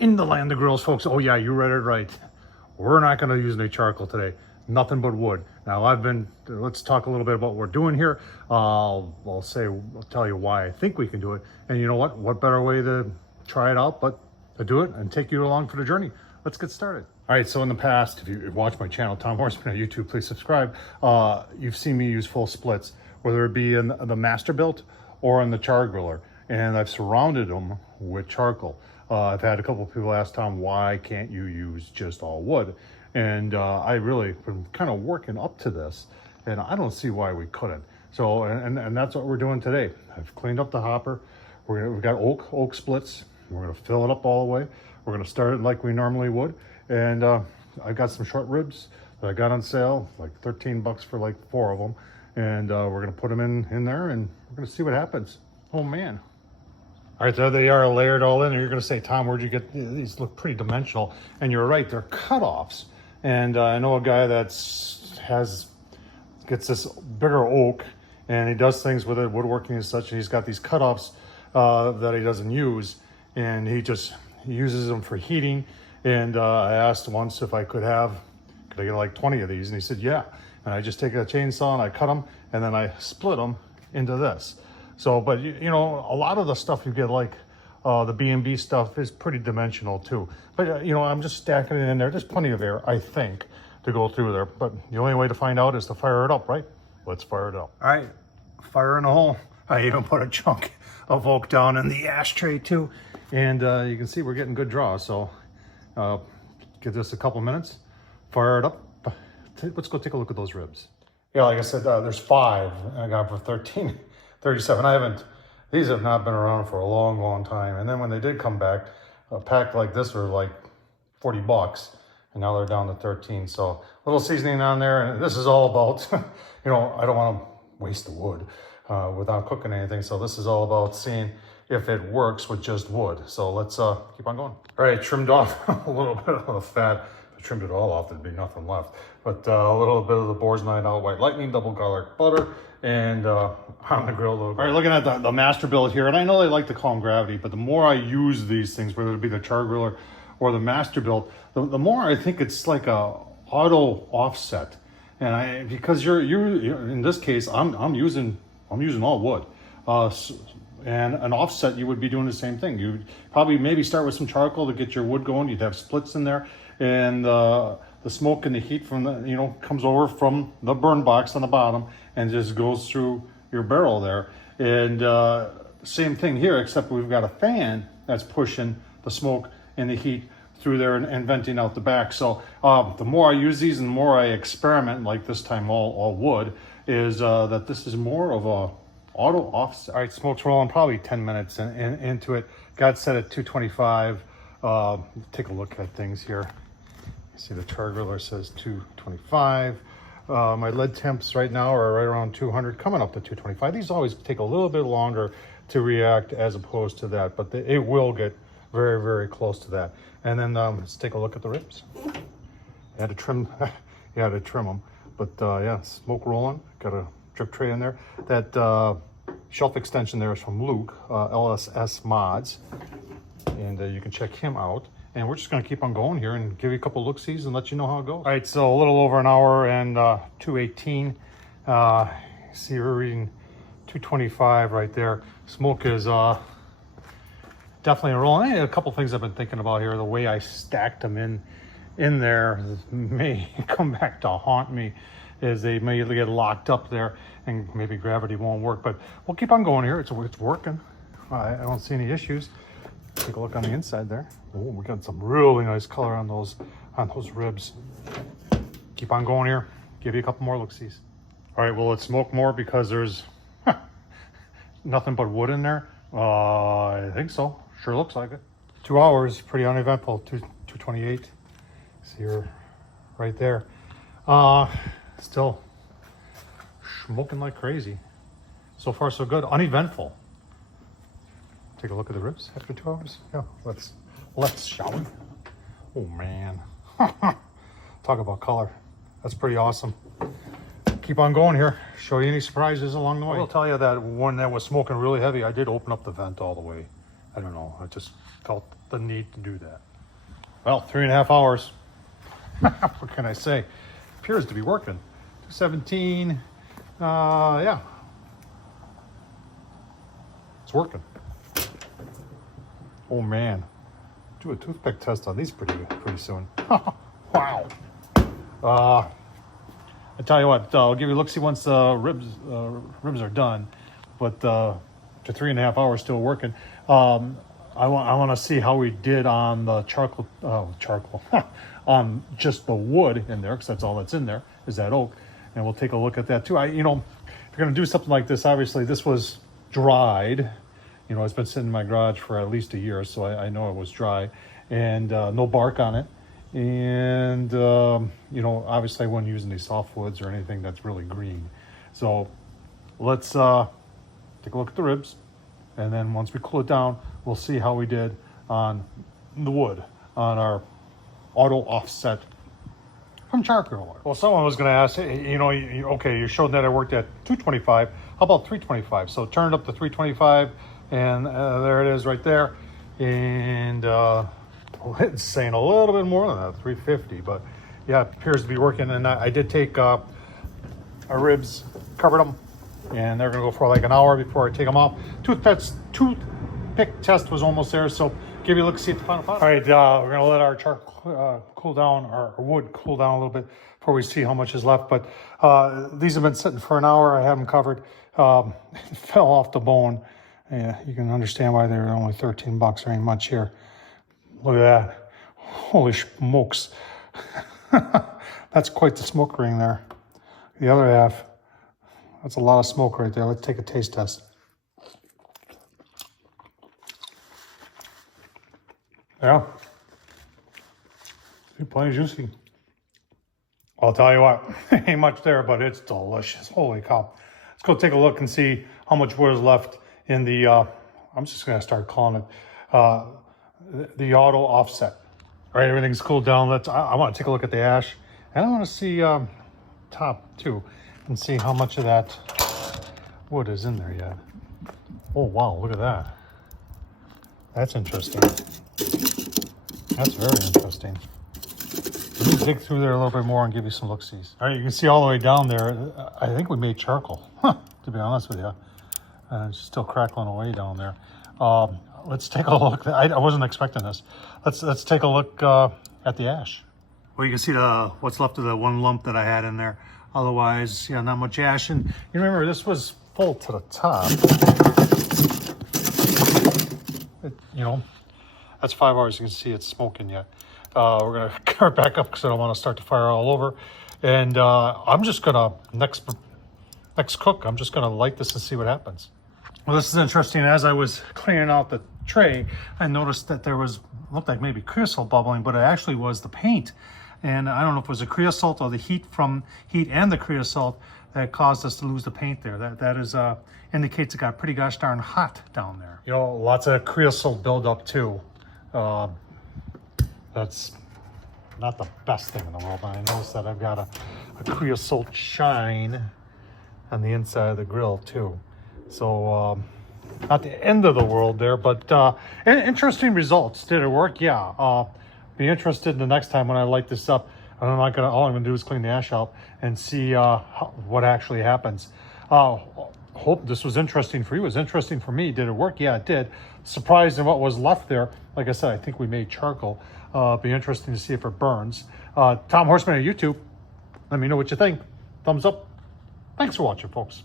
In the land of grills, folks. Oh yeah, you read it right. We're not going to use any charcoal today. Nothing but wood. Now let's talk a little bit about what we're doing here. I'll tell you why I think we can do it. And you know what better way to try it out but to do it and take you along for the journey. Let's get started. All right, so in the past, if you've watched my channel, Tom Horsman on YouTube, please subscribe. You've seen me use full splits, whether it be in the Masterbuilt or in the Chargriller. And I've surrounded them with charcoal. I've had a couple of people ask, Tom, why can't you use just all wood? And I really been kind of working up to this, and I don't see why we couldn't. So, and that's what we're doing today. I've cleaned up the hopper. We've got oak splits. We're gonna fill it up all the way. We're gonna start it like we normally would. And I got some short ribs that I got on sale, like 13 bucks for like 4 of them. And we're gonna put them in there, and we're gonna see what happens. Oh man. All right, there they are layered all in. And you're gonna say, Tom, where'd you get these? Look pretty dimensional. And you're right, they're cutoffs. And I know a guy gets this bigger oak, and he does things with it, woodworking and such, and he's got these cutoffs that he doesn't use, and he uses them for heating. And I asked once if could I get like 20 of these, and he said, yeah. And I just take a chainsaw and I cut them, and then I split them into this. So, but you know, a lot of the stuff you get, like the B&B stuff, is pretty dimensional too. But you know, I'm just stacking it in there. There's plenty of air, I think, to go through there. But the only way to find out is to fire it up, right? Let's fire it up. All right, fire in the hole. I even put a chunk of oak down in the ashtray too. And you can see we're getting good draws. So give this a couple minutes, fire it up. Let's go take a look at those ribs. Yeah, like I said, there's 5. I got them for 13.37. These have not been around for a long time. And then when they did come back, a pack like this were like 40 bucks, and now they're down to 13. So a little seasoning on there, and this is all about, you know, I don't want to waste the wood without cooking anything. So this is all about seeing if it works with just wood. So let's keep on going. All right, trimmed off a little bit of the fat. If I trimmed it all off, there'd be nothing left. But a little bit of the Boar's Night Out White Lightning double garlic butter, and on the grill logo. All right, looking at the Masterbuilt here, and I know they like to call them gravity, but the more I use these things, whether it be the Char-Griller or the Masterbuilt, the more I think it's like a auto offset. And because you're in this case, I'm using all wood. And an offset, you would be doing the same thing. You'd probably maybe start with some charcoal to get your wood going. You'd have splits in there, and the smoke and the heat from comes over from the burn box on the bottom and just goes through your barrel there. And same thing here, except we've got a fan that's pushing the smoke and the heat through there and venting out the back. So the more I use these and the more I experiment, like this time all wood, is that this is more of a auto offset. All right, smoke's rolling, probably 10 minutes into it. Got set at 225. Take a look at things here. See, the Chargriller says 225. My lead temps right now are right around 200, coming up to 225. These always take a little bit longer to react as opposed to that, but it will get very, very close to that. And then let's take a look at the ribs. I had to trim, them, but yeah, smoke rolling. Got a drip tray in there. That shelf extension there is from Luke, LSS Mods, and you can check him out. And we're just going to keep on going here and give you a couple look-sees and let you know how it goes. All right, so a little over an hour and 218. See, we're reading 225 right there. Smoke is definitely rolling. A couple things I've been thinking about here. The way I stacked them in there may come back to haunt me, as they may get locked up there and maybe gravity won't work. But we'll keep on going here. It's working. I don't see any issues. Take a look on the inside there. Oh, we got some really nice color on those ribs. Keep on going here. Give you a couple more look-sees. All right, well, let's smoke more because there's nothing but wood in there. I think so. Sure looks like it. 2 hours, pretty uneventful. 228. See her right there. Still smoking like crazy. So far, so good. Uneventful. Take a look at the ribs after 2 hours. Yeah, let's shall we? Oh man, talk about color. That's pretty awesome. Keep on going here. Show you any surprises along the way. I will tell you that when that was smoking really heavy, I did open up the vent all the way. I don't know. I just felt the need to do that. Well, 3.5 hours. What can I say? Appears to be working. 217. Yeah. It's working. Oh man. Do a toothpick test on these pretty soon. Wow. I tell you what, I'll give you a look-see once the ribs are done. But to 3.5 hours still working. I want to see how we did on the charcoal, on just the wood in there, because that's all that's in there is that oak, and we'll take a look at that too. If you're going to do something like this, obviously this was dried. It's been sitting in my garage for at least a year, so I know it was dry, and no bark on it. And obviously I wasn't using these softwoods or anything that's really green. So let's take a look at the ribs, and then once we cool it down, we'll see how we did on the wood on our auto offset from Chargriller. Well, someone was going to ask, okay, you showed that I worked at 225. How about 325? So turn it up to 325, and there it is right there. And it's saying a little bit more than that, 350. But yeah, it appears to be working. And I did take our ribs, covered them, and they're going to go for like an hour before I take them off. Toothpick test was almost there, so give you a look, see at the final product. All right, we're going to let our char cool down, our wood cool down a little bit before we see how much is left. But these have been sitting for an hour. I have them covered. It fell off the bone. Yeah, you can understand why they were only 13 bucks. There ain't much here. Look at that. Holy smokes. That's quite the smoke ring there. The other half, that's a lot of smoke right there. Let's take a taste test. Yeah. Plenty juicy. I'll tell you what, ain't much there, but it's delicious. Holy cow. Let's go take a look and see how much wood is left in the, I'm just going to start calling it the auto offset. All right, everything's cooled down. I want to take a look at the ash, and I want to see top too, and see how much of that wood is in there yet. Oh wow, look at that. That's interesting. That's very interesting. Let me dig through there a little bit more and give you some look-sees. All right, you can see all the way down there. I think we made charcoal, to be honest with you. It's still crackling away down there. Let's take a look. I wasn't expecting this. Let's take a look at the ash. Well, you can see what's left of the one lump that I had in there. Otherwise, not much ash. And you remember, this was full to the top. That's 5 hours. You can see it's smoking yet. We're going to cover it back up because I don't want to start the fire all over. And I'm just going to, next cook, I'm just going to light this and see what happens. Well, this is interesting. As I was cleaning out the tray, I noticed that there looked like maybe creosote bubbling, but it actually was the paint. And I don't know if it was the creosote or the heat and the creosote that caused us to lose the paint there. That is indicates it got pretty gosh darn hot down there. Lots of creosote buildup too. That's not the best thing in the world. And I noticed that I've got a creosote shine on the inside of the grill too. So not the end of the world there, but interesting results. Did it work? Yeah. Be interested in the next time when I light this up. All I'm gonna do is clean the ash out and see what actually happens. Hope this was interesting for you. It was interesting for me. Did it work? Yeah, it did. Surprised in what was left there. Like I said, I think we made charcoal. Be interesting to see if it burns. Tom Horsman on YouTube. Let me know what you think. Thumbs up. Thanks for watching, folks.